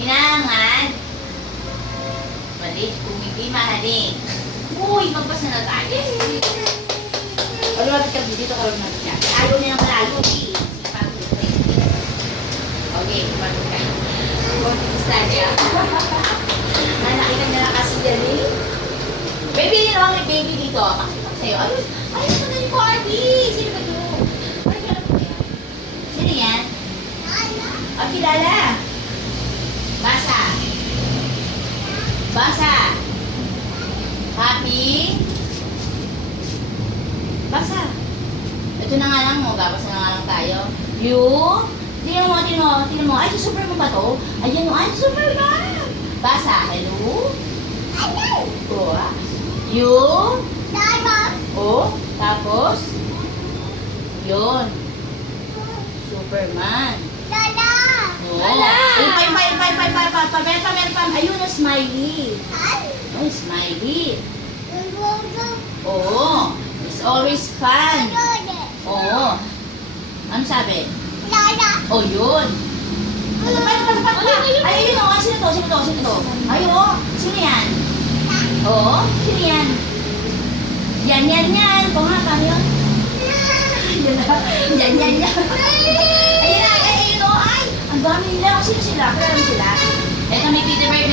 Hinangad. Malit, kumiti, mahaling. Uy, magpasa na tayo. O, lumapit ka dito, karoon natin siya. Ayaw niya ng malayo, eh. Okay, lumapit ka. Study ah. Nakita niya na kasi yan eh. Baby, yun naman may baby dito. Pakita ko sa'yo. Ayun mo na yung Barbie. Sino ba ito? Barbie, alam mo yan? Sino yan? O, kilala. Basa. Basa. Happy. Basa. Ito na nga lang mo. Babasa na nga lang tayo. You. Tingnan mo. Ay, Superman ba to? Ayan o, ay, Superman. Basa. Hello. O, ah. You. O, tapos. Yun. Superman. No. Pam. Ayun na, smiley. Oh, smiley. Oo. It's always fun. Oo. Ano sabi? Oh, yun. Ay, yun o. Sino to? Ay, o. Sino yan? Oo. Sino yan? Yan. Kung nga, paano yun? Yan. Ayun o. Ay, ang dami nila. Sino sila? Kaya naman sila. Ito, may Peter Bird.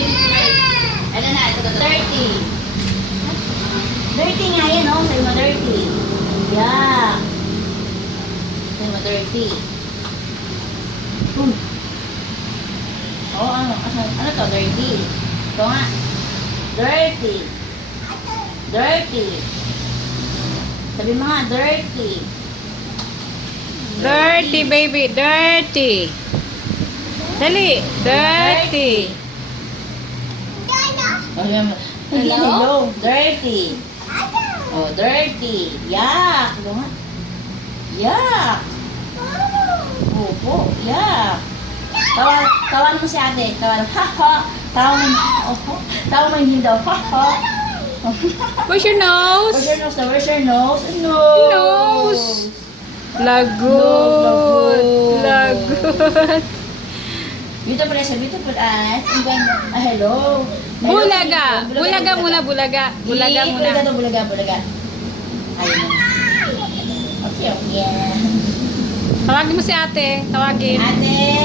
Ano na, ito. 30. 30 nga yan, o. Sa'yo mo 30. Yeah. Sa'yo mo 30. Oh, ano to? 30. Ito nga. 30. Sabi mo nga, 30. Dirty, baby. Dirty. Dali. Dirty. Oh, hello? 30. Oh, 30. Yak. Ito nga. Yak. Opo, yak. Tawan mo si ate. Tawan mo hindi daw. Where's your nose? Where's your nose? Nose. Lagoon. Beautiful eyes. Hello. Bulaga muna. Bulaga. Ayun. Okay. Tawagin mo si ate. Tawagin. Ate.